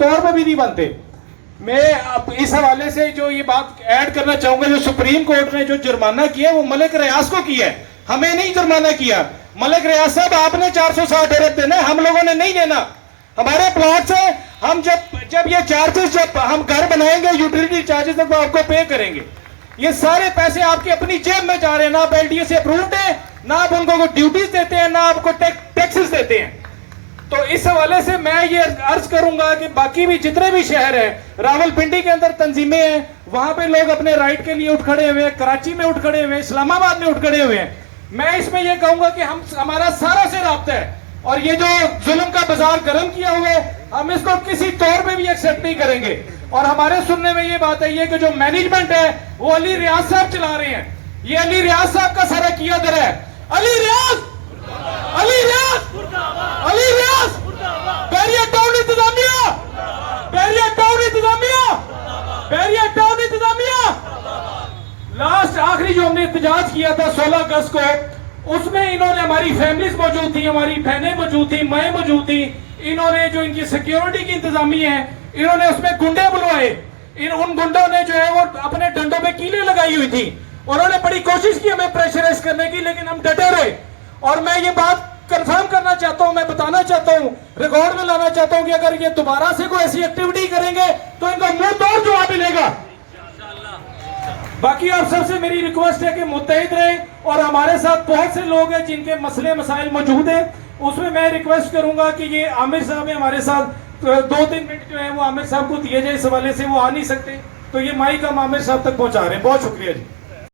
طور پہ بھی نہیں بنتے. میں اس حوالے سے جو یہ بات ایڈ کرنا چاہوں گا, جو سپریم کورٹ نے جو جرمانہ کیا وہ ملک ریاض کو کیا ہے, ہمیں نہیں جرمانہ کیا. ملک ریاض صاحب آپ نے 460 ارب دینا ہے, ہم لوگوں نے نہیں دینا. ہمارے پلاٹ سے ہم جب یہ چارجز جب ہم گھر بنائیں گے یوٹیلیٹی چارجز تک وہ آپ کو پے کریں گے. یہ سارے پیسے آپ کی اپنی جیب میں جا رہے ہیں, نہ آپ LDA سے اپرووڈ ہیں, نہ آپ ان کو ڈیوٹیز دیتے ہیں, نہ آپ کو ٹیکسز دیتے ہیں. تو اس حوالے سے میں یہ عرض کروں گا کہ باقی بھی جتنے بھی شہر ہیں, راول پنڈی کے اندر تنظیمیں ہیں, وہاں پہ لوگ اپنے رائٹ کے لیے اٹھ کھڑے ہوئے ہیں, کراچی میں اٹھ کھڑے ہوئے ہیں, اسلام آباد میں اٹھ کھڑے ہوئے ہیں. میں اس میں یہ کہوں گا کہ ہمارا سارا سے رابطہ ہے, اور یہ جو ظلم کا بازار گرم کیا ہوا ہے ہم اس کو کسی طور پہ بھی ایکسپٹ نہیں کریں گے. اور ہمارے سننے میں یہ بات ہے کہ جو مینجمنٹ ہے وہ علی ریاض صاحب چلا رہے ہیں. یہ علی ریاض صاحب کا سارا کیا در ہے. علی ریاض, علی ریاض, علی ریاض, بحریہ ٹاؤن انتظامیہ, بحریہ ٹاؤن انتظامیہ, بحریہ ٹاؤن انتظامیہ. لاسٹ آخری جو ہم نے احتجاج کیا تھا 16 اگست کو, اس میں انہوں نے, ہماری فیملیز موجود تھی, ہماری بہنیں موجود تھیں, مائیں موجود تھیں, انہوں نے جو ان کی سیکیورٹی کی انتظامیہ ہے انہوں نے اس میں گنڈے بلوائے. ان گنڈوں نے جو ہے وہ اپنے ڈنڈوں پہ کیلیں لگائی ہوئی تھی. انہوں نے بڑی کوشش کی ہمیں پریشرائز کرنے کی, لیکن ہم ڈٹے رہے. اور میں یہ بات کنفرم کرنا چاہتا ہوں, میں بتانا چاہتا ہوں, ریکارڈ میں لانا چاہتا ہوں کہ اگر یہ دوبارہ سے کوئی ایسی ایکٹیویٹی کریں گے تو ان کا منہ توڑ جواب ملے گا. باقی آپ سب سے میری ریکویسٹ ہے کہ متحد رہیں, اور ہمارے ساتھ بہت سے لوگ ہیں جن کے مسئلے مسائل موجود ہیں. اس میں ریکویسٹ کروں گا کہ یہ عامر صاحب ہیں ہمارے ساتھ, 2-3 منٹ جو ہے وہ عامر صاحب کو دیے جائے, اس حوالے سے وہ آ نہیں سکتے, تو یہ مائک ہم عامر صاحب تک پہنچا رہے ہیں. بہت شکریہ جی.